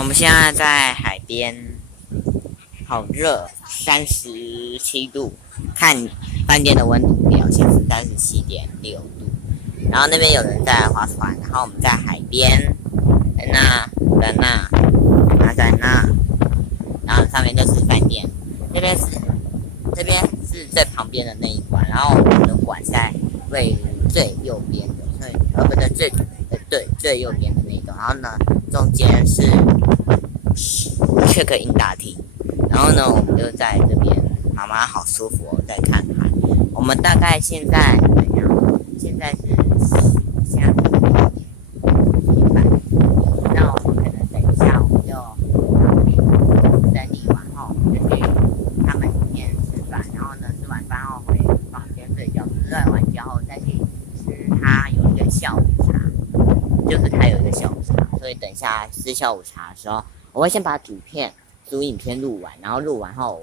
我们现在在海边，好热，37度，看饭店的温度表显示37.6度。然后那边有人在划船，然后我们在海边，在那，然后上面就是饭店，这边是最旁边的那一馆，然后我们的馆在位于最右边的，所以不对，最右边的那一栋，然后呢中间是check in 大厅，然后呢我们就在这边，妈妈好舒服哦，在看海。我们大概现在怎样？现在是下午7点，那我们可能等一下我们就整理完后就去他们里面吃饭，然后呢吃完饭后回房间睡觉，睡完觉后再去吃他有一个下午茶，就是他有一个下午茶，所以等一下吃下午茶的时候，我会先把主影片录完，然后录完后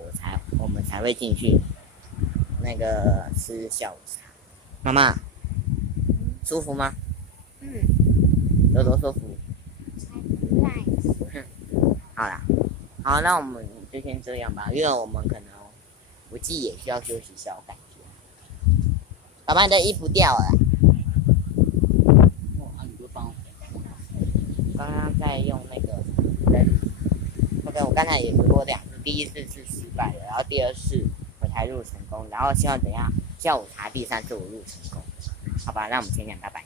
我们才会进去那个吃下午茶。妈妈，舒服吗？有多舒服？好啦，好，那我们就先这样吧，因为我们可能我自己也需要休息一下，我感觉。爸爸，你的衣服掉了。刚刚在用那个我刚才也说过2次，第一次是失败的，然后第2次我才录成功，然后希望等一下下午茶第3次我录成功，好吧？那我们先讲拜拜。